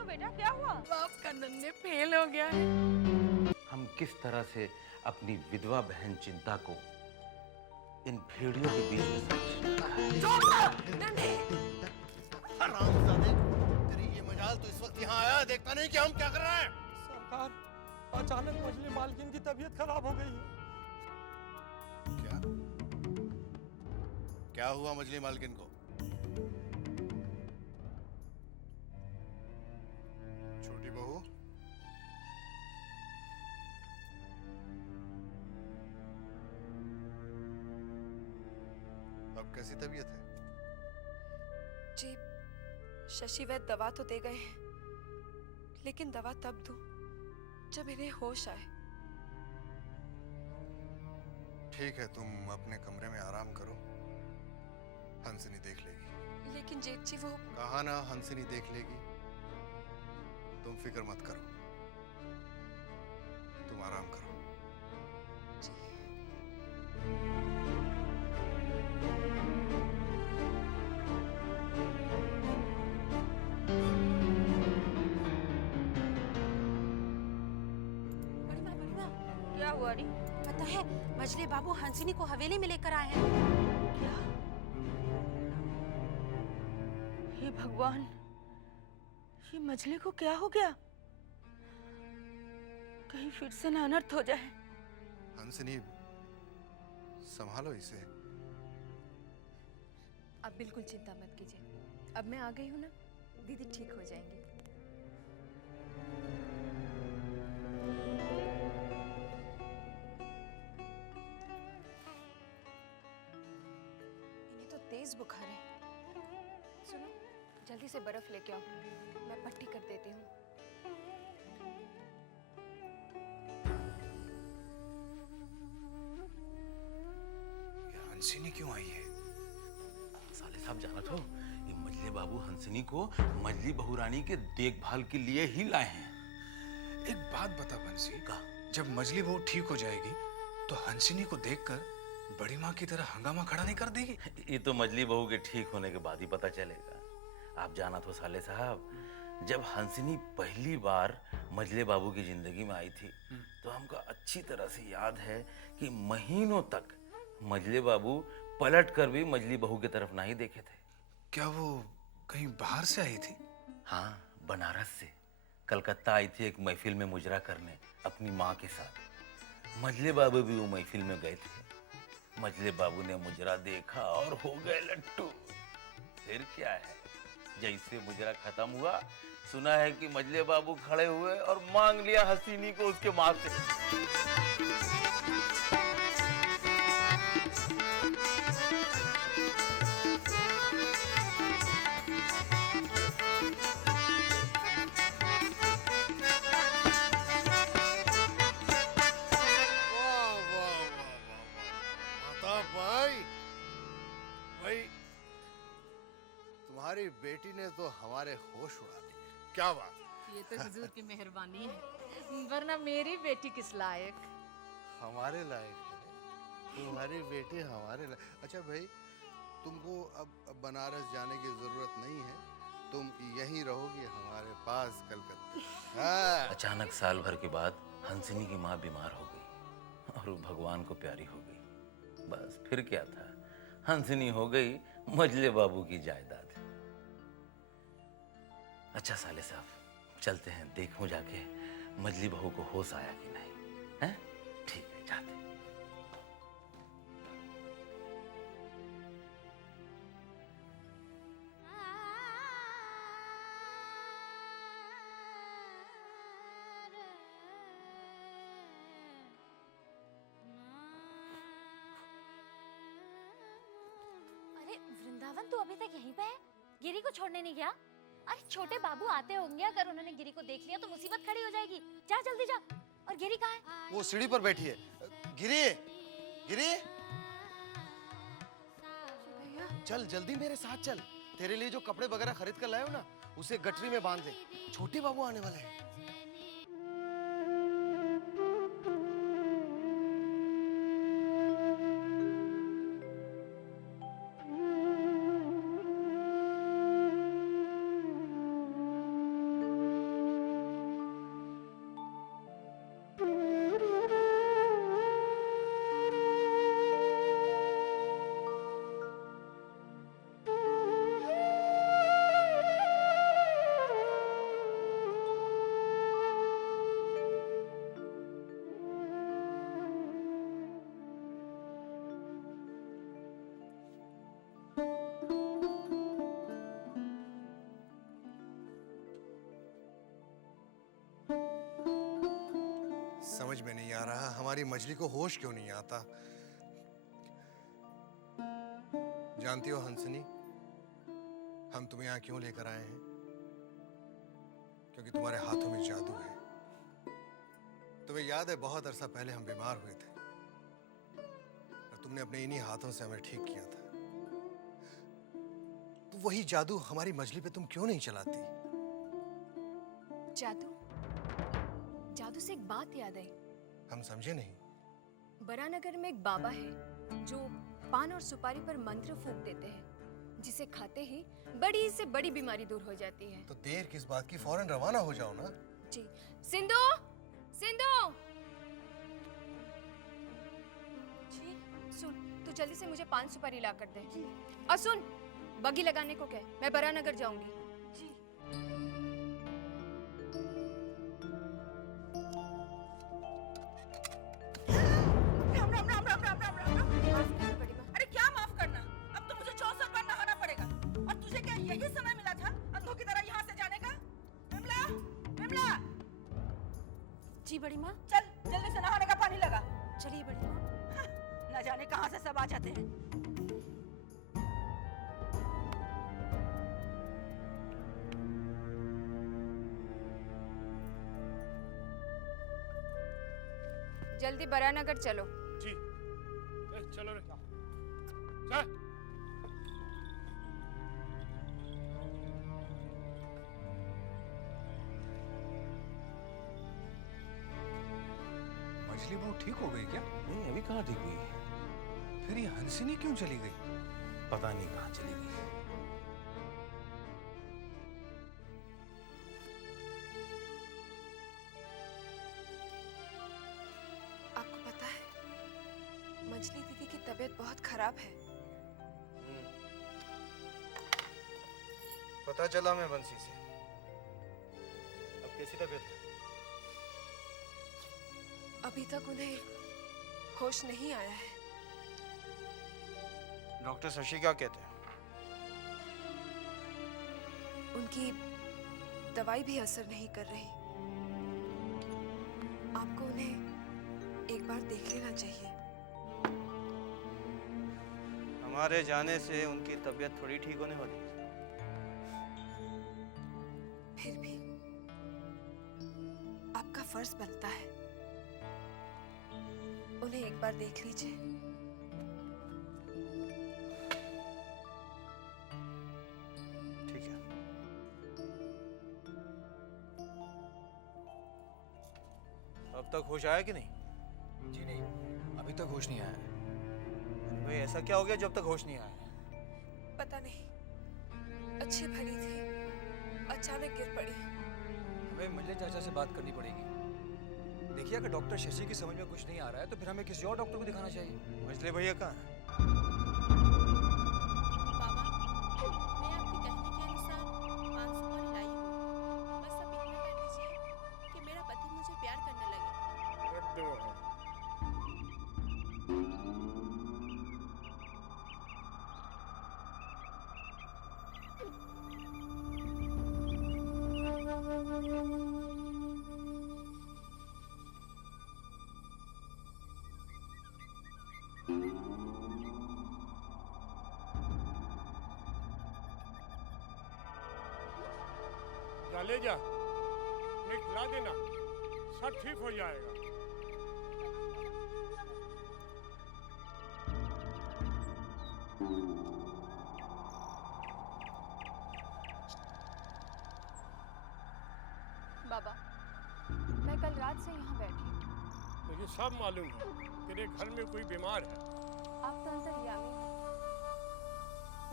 क्यों बेटा, क्या हुआ? आपका नन्हे फेल हो गया है। हम किस तरह से अपनी विधवा बहन चिंता को इन भेड़ियों के बीच में हरामजादे, तेरी ये मजाल तो इस वक्त यहाँ आया, देखता नहीं कि हम क्या कर रहे हैं? सरकार, अचानक मछली मालकिन की तबीयत खराब हो गई है। क्या क्या हुआ मछली मालकिन को? छोटी बहू, अब कैसी तबीयत है? जी, शशि वैद्य दवा तो दे गए हैं, लेकिन दवा तब दूं जब इन्हें होश आए। ठीक है, तुम अपने कमरे में आराम करो, हंसिनी देख लेगी। लेकिन जेठ जी वो कहा ना, हंसिनी देख लेगी, तुम फिक्र मत करो, तुम आराम करो। बड़ी माँ, क्या हुआ री? पता है, मजले बाबू हंसिनी को हवेली में लेकर आए हैं। क्या? हे भगवान, ये मछली को क्या हो गया? कहीं फिर से ना अनर्थ हो जाए। हंसिनी, संभालो इसे। आप बिल्कुल चिंता मत कीजिए, अब मैं आ गई हूँ ना, दीदी ठीक हो जाएंगी। इन्हें तो तेज बुखार है। सुनो, जल्दी से बर्फ लेके आओ, मैं पट्टी कर देती हूँ। हंसिनी क्यों आई है? साले साहब, जाना तो ये मजले बाबू हंसिनी को मजली बहुरानी के देखभाल के लिए ही लाए हैं। एक बात बता बंसी, का? जब मजली बहू ठीक हो जाएगी तो हंसिनी को देखकर बड़ी माँ की तरह हंगामा खड़ा नहीं कर देगी? ये तो मजली बहू के ठीक होने के बाद ही पता चलेगा। आप जाना तो साले साहब, जब हंसिनी पहली बार मजले बाबू की जिंदगी में आई थी तो हमको अच्छी तरह से याद है कि महीनों तक मजले बाबू पलट कर भी मजली बहू की तरफ नहीं देखे थे। क्या वो कहीं बाहर से आई थी? हाँ, बनारस से कलकत्ता आई थी एक महफिल में मुजरा करने अपनी माँ के साथ। मजले बाबू भी वो महफिल में गए थे। मजले बाबू ने मुजरा देखा और हो गए लट्टू। फिर क्या है, जैसे मुजरा खत्म हुआ, सुना है कि मजले बाबू खड़े हुए और मांग लिया हसीनी को उसके माँ से। वाह वाह वाह वाह माता भाई, भाई तुम्हारी बेटी ने तो हमारे होश उड़ा दिए। क्या बात है? ये तो हुजूर की मेहरबानी है, वरना मेरी बेटी किस लायक। हमारे लायक है, तुम्हारी बेटी हमारे लायक। अच्छा भाई, तुमको अब बनारस जाने की जरूरत नहीं है, तुम यहीं रहोगी हमारे पास कलकत्ता। हाँ। अचानक साल भर के बाद हंसिनी की माँ बीमार हो गई और वो भगवान को प्यारी हो गई। बस फिर क्या था, हंसिनी हो गई मजले बाबू की जायदाद। अच्छा साले साहब, चलते हैं, देखूं जाके मजली बहू को होश आया कि नहीं। हैं? ठीक है, जाते हैं। अरे वृंदावन तू अभी तक यहीं पे है? गिरी को छोड़ने नहीं गया? अरे छोटे बाबू आते होंगे, अगर उन्होंने गिरी को देख लिया तो मुसीबत खड़ी हो जाएगी। जा जल्दी जा। और गिरी कहाँ है? वो सीढ़ी पर बैठी है। गिरी, गिरी, चल जल्दी मेरे साथ चल। तेरे लिए जो कपड़े वगैरह खरीद कर लाए हो ना, उसे गठरी में बांध दे, छोटे बाबू आने वाले हैं। समझ में नहीं आ रहा हमारी मछली को होश क्यों नहीं आता। जानती हो हंसनी, हम तुम्हें यहाँ क्यों लेकर आए हैं? क्योंकि तुम्हारे हाथों में जादू है। तुम्हें याद है बहुत अरसा पहले हम बीमार हुए थे और तुमने अपने इन्हीं हाथों से हमें ठीक किया था। तो वही जादू हमारी मछली पे तुम क्यों नहीं चलाती? जादू? जादू से एक बात याद आई। हम समझे नहीं। बरानगर में एक बाबा है जो पान और सुपारी पर मंत्र फूंक देते हैं, जिसे खाते ही बड़ी से बड़ी बीमारी दूर हो जाती है। तो देर किस बात की, फौरन रवाना हो जाओ ना। जी। सिंधु, सिंधु, जी सुन, तू जल्दी से मुझे पान सुपारी ला कर दे। और सुन, बगी लगाने को कह, मैं बरानगर जाऊंगी। जी। राम राम राम राम राम राम राम। अरे क्या माफ करना, अब तो मुझे 64 बार नहाना पड़ेगा। और तुझे क्या यही समय मिला था अंधों की तरह यहाँ से जाने का? विमला, विमला, जी बड़ी माँ। चल जल्दी से नहाने का पानी लगा। चलिए बड़ी माँ। न जाने कहाँ से सब आ जाते हैं। जल्दी बरानगर चलो। जी चलो रे चल। मछली बहू ठीक हो गई क्या? नहीं, अभी कहाँ ठीक हुई है? फिर ये हंसिनी क्यों चली गई? पता नहीं कहाँ चली गई। आपको पता है, मछली दीदी की तबीयत बहुत खराब है। पता चला मैं बंसी से। अब कैसी तबीयत है? अभी तक उन्हें होश नहीं आया है। डॉक्टर शशि क्या कहते हैं? उनकी दवाई भी असर नहीं कर रही। आपको उन्हें एक बार देख लेना चाहिए। हमारे जाने से उनकी तबीयत थोड़ी ठीक होने वाली है। फिर भी आपका फर्ज बनता है, उन्हें एक बार देख लीजिए। ठीक है। अब तक होश आया कि नहीं? जी नहीं, अभी तक होश नहीं आया है। भाई ऐसा क्या हो गया जब तक होश नहीं आया? पता नहीं, अच्छी भली थी, अचानक गिर पड़ी। हमें मंजले चाचा से बात करनी पड़ेगी। देखिए, अगर डॉक्टर शशि की समझ में कुछ नहीं आ रहा है तो फिर हमें किसी और डॉक्टर को दिखाना चाहिए। मछली भैया कहाँ है? बाबा, मैं आपके कहने के अनुसार 5 सुपारी लाई हूँ। बस अब इतना कर दीजिए कि मेरा पति मुझे प्यार करने लगे। ले जा, मैं खिला देना, सब ठीक हो जाएगा। बाबा, मैं कल रात से यहाँ बैठी हूँ। मुझे सब मालूम है, तेरे घर में कोई बीमार है। आप तो अंतर्यामी हैं।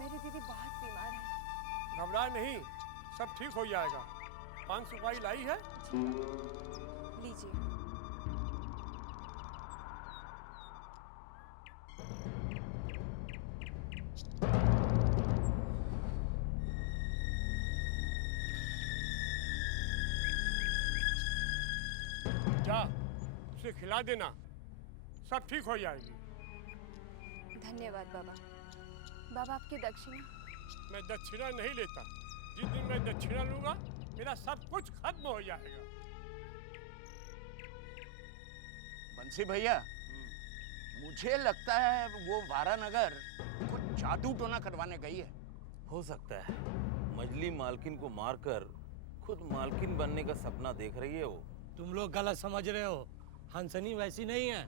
मेरी दीदी बहुत बीमार है। घबरा नहीं, सब ठीक हो जाएगा। 5 सुपारी लाई है? लीजिए। जा, उसे खिला देना, सब ठीक हो जाएगी। धन्यवाद बाबा। बाबा, आपकी दक्षिणा? मैं दक्षिणा नहीं लेता। जिस दिन मैं दक्षिणा लूंगा, मेरा सब कुछ खत्म हो जाएगा। बंसी भैया, मुझे लगता है वो वारानगर कुछ जादू टोना करवाने गई है। हो सकता है मजली मालकिन को मारकर खुद मालकिन बनने का सपना देख रही है वो। तुम लोग गलत समझ रहे हो, हंसनी वैसी नहीं है।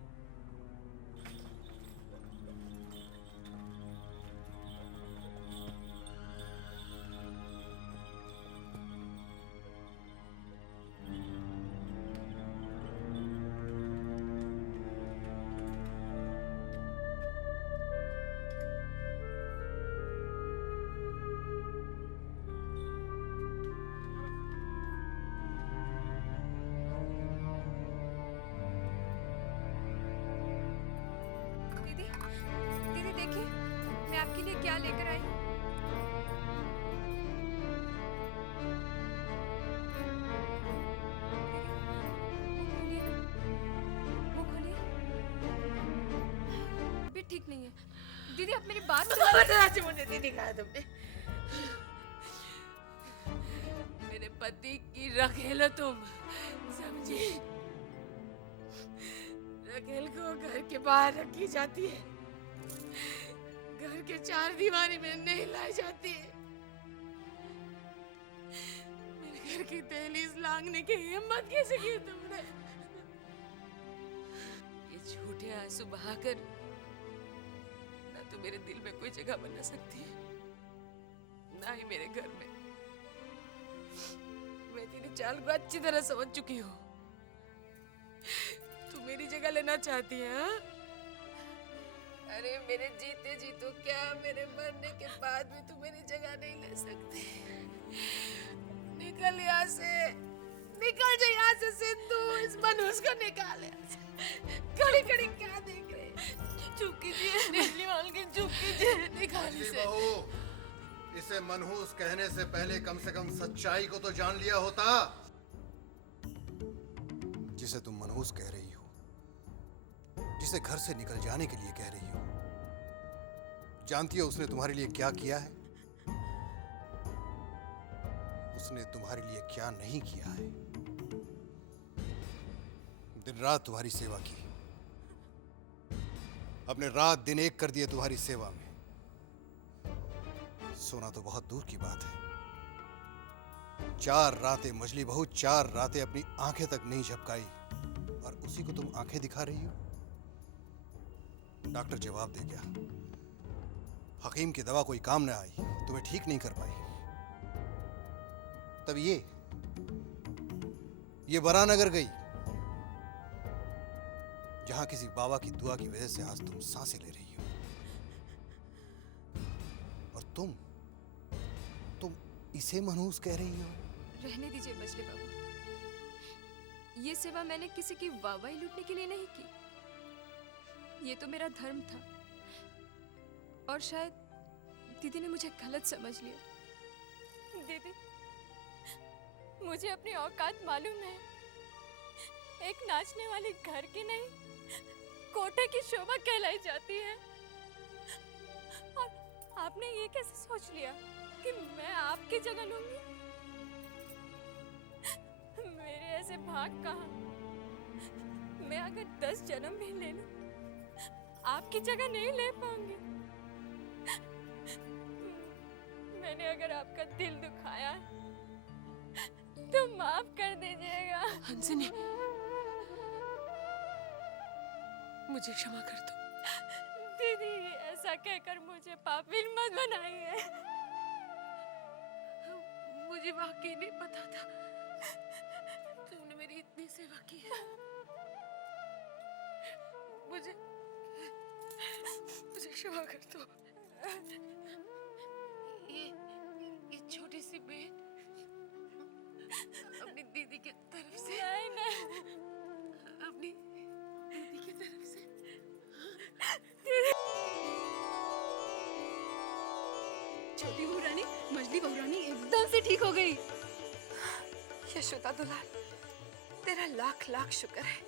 दीदी, दीदी देखिए, मैं आपके लिए क्या लेकर आई हूँ। मुंह खोलिए। भी ठीक नहीं है। दीदी आप मेरी बात आज मुझे नहीं दिखाया तुमने। मेरे पति की रखेल हो तुम, समझी? रखेल को घर के बाहर रखी जाती है, घर के चार दीवारी में नहीं लाई जाती है। मेरे घर की दहलीज लांघने की हिम्मत कैसे की तुमने? ये झूठे आंसू बहाकर ना तो मेरे दिल में कोई जगह बना सकती है, ना ही मेरे घर में। मैं तेरी चाल को अच्छी तरह समझ चुकी हूँ। तू मेरी जगह लेना चाहती है, हाँ? अरे मेरे जीते जी तो क्या, मेरे मरने के बाद भी तू मेरी जगह नहीं ले सकती। निकल यहाँ से, निकल जा यहाँ से सिंधु, इस मनहूस को निकाल यहाँ से। खड़ी खड़ी क्या देख रहे? चुप कीजिए, नीली मालकिन चुप कीजिए, निकाल इसे। इसे मनहूस कहने से पहले कम से कम सच्चाई को तो जान लिया होता। जिसे तुम मनहूस कह रही हो, जिसे घर से निकल जाने के लिए कह रही हो, जानती हो उसने तुम्हारे लिए क्या किया है? उसने तुम्हारे लिए क्या नहीं किया है? दिन रात तुम्हारी सेवा की, अपने रात दिन एक कर दिए तुम्हारी सेवा में। सोना तो बहुत दूर की बात है। 4 रातें मजली बहू, 4 रातें अपनी आंखें तक नहीं झपकाई, और उसी को तुम आंखें दिखा रही हो। डॉक्टर जवाब दे गया, हकीम की दवा कोई काम न आई, तुम्हें ठीक नहीं कर पाई। तब ये वारानगर गई, जहां किसी बाबा की दुआ की वजह से आज तुम सांसें ले रही हो। और तुम इसे मनहूस कह रही हो? रहने दीजिए मजली बाबू, ये सेवा मैंने किसी की वाहवाही लूटने के लिए नहीं की। ये तो मेरा धर्म था, और शायद दीदी ने मुझे गलत समझ लिया। दीदी, मुझे अपनी औकात मालूम है। एक नाचने वाली घर की नहीं, कोठे की शोभा कहलाई जाती है। और आपने ये कैसे सोच लिया कि मैं आपकी जगह लूंगी? मेरे ऐसे भाग कहाँ? मैं अगर 10 जन्म भी ले लूं, आपकी जगह नहीं ले पाऊंगी। मैंने अगर आपका दिल दुखाया तो माफ कर दीजिएगा। हंसनी, मुझे क्षमा कर दो। दीदी, ऐसा कहकर मुझे पापीन मत बनाइए। मुझे वाकई नहीं पता था तुमने मेरी इतनी सेवा की है। मुझे क्षमा कर दो। ये छोटी सी बेट अपनी दीदी की तरफ से, नहीं अपनी दीदी की तरफ से। छोटी बहू रानी, मजली बहू रानी एकदम से ठीक हो गई। यशोदा दुलाल, तेरा लाख लाख शुक्र है।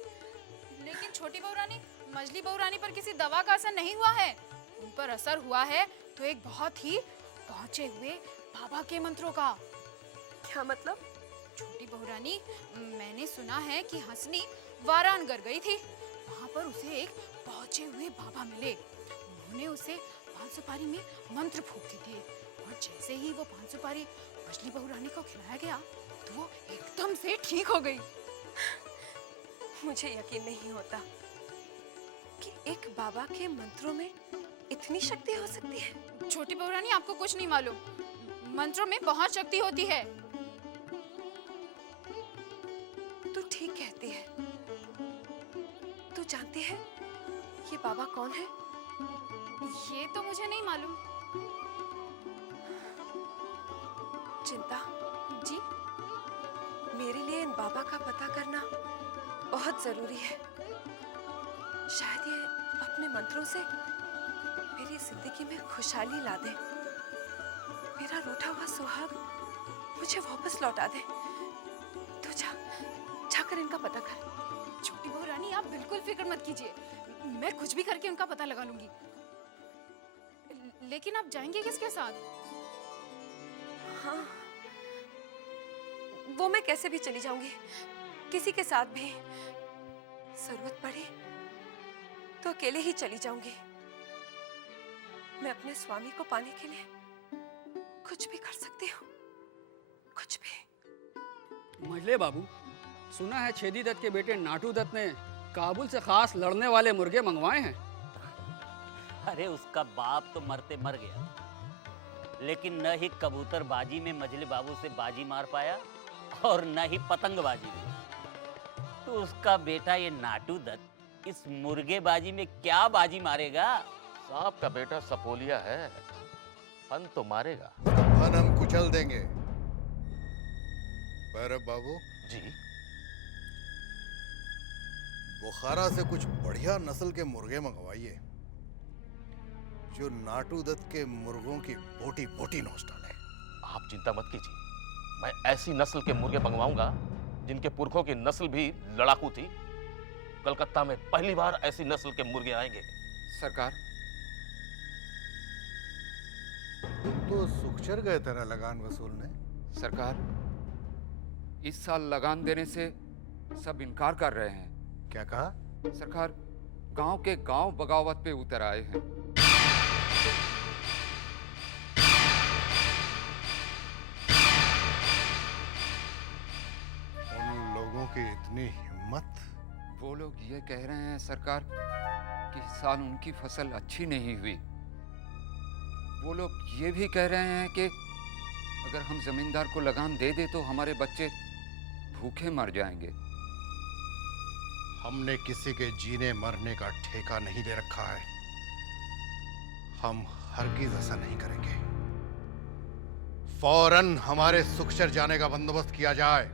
लेकिन छोटी बहू रानी, मजली बहू रानी पर किसी दवा का असर नहीं हुआ है। उन पर असर हुआ है तो एक बहुत ही पहुंचे हुए बाबा के मंत्रों का। क्या मतलब? छोटी बहू रानी, मैंने सुना है कि हंसनी वारानगर गई थी। वहाँ वहाँ पर उसे एक पहुंचे हुए बाबा मिले। उन्होंने उसे पान सुपारी में मंत्र फूंक के दिए और जैसे ही वो पान सुपारी मछली बहू रानी को खिलाया गया तो वो एकदम से ठीक हो गई। मुझे यकीन नहीं होता कि एक बाबा के मंत्रों में इतनी शक्ति हो सकती है। छोटी बहू रानी, आपको कुछ नहीं मालूम, मंत्रों में बहुत शक्ति होती है। तू ठीक कहती है। तू जानती है ये बाबा कौन है? ये तो मुझे नहीं मालूम। चिंता जी, मेरे लिए इन बाबा का पता करना बहुत जरूरी है। शायद ये अपने मंत्रों से मेरी जिंदगी में खुशहाली ला दे, मेरा रूठा हुआ सुहाग मुझे वापस लौटा दे। तू जाकर इनका पता कर। छोटी बहू रानी, आप बिल्कुल फिक्र मत कीजिए, मैं कुछ भी करके उनका पता लगा लूंगी। लेकिन आप जाएंगे किसके साथ? हाँ, वो मैं कैसे भी चली जाऊंगी, किसी के साथ भी। जरूरत पड़ी तो अकेले ही चली जाऊंगी। मैं अपने स्वामी को पाने के लिए कुछ भी कर सकती हूँ, कुछ भी। मजले बाबू, सुना है छेदी दत्त के बेटे नाटू दत्त ने काबुल से खास लड़ने वाले मुर्गे मंगवाए हैं। अरे उसका बाप तो मरते मर गया, लेकिन न ही कबूतरबाजी में मजले बाबू से बाजी मार पाया और न ही पतंगबाजी में। तो उसका बेटा ये नाटू दत्त इस मुर्गेबाजी में क्या बाजी मारेगा? सांप का बेटा सपोलिया है, फन तो मारेगा। फन हम कुचल देंगे। भैरव बाबू जी, बुखारा से कुछ बढ़िया नस्ल के मुर्गे मंगवाइए जो नाटू दत्त के मुर्गों की बोटी बोटी नोच डाले। आप चिंता मत कीजिए, मैं ऐसी नस्ल के मुर्गे मंगवाऊंगा जिनके पुरखों की नस्ल भी लड़ाकू थी। कलकत्ता में पहली बार ऐसी नस्ल के मुर्गे आएंगे। सरकार, तुम तो सुखचर गए थे ना लगान वसूलने। सरकार, इस साल लगान देने से सब इनकार कर रहे हैं। क्या कहा? सरकार, गांव के गांव बगावत पे उतर आए हैं। उन लोगों की इतनी हिम्मत? वो लोग ये कह रहे हैं सरकार कि इस साल उनकी फसल अच्छी नहीं हुई। वो लोग ये भी कह रहे हैं कि अगर हम जमींदार को लगान दे दे तो हमारे बच्चे भूखे मर जाएंगे। हमने किसी के जीने मरने का ठेका नहीं ले रखा है। हम हरगिज ऐसा नहीं करेंगे। फौरन हमारे सुखचर जाने का बंदोबस्त किया जाए।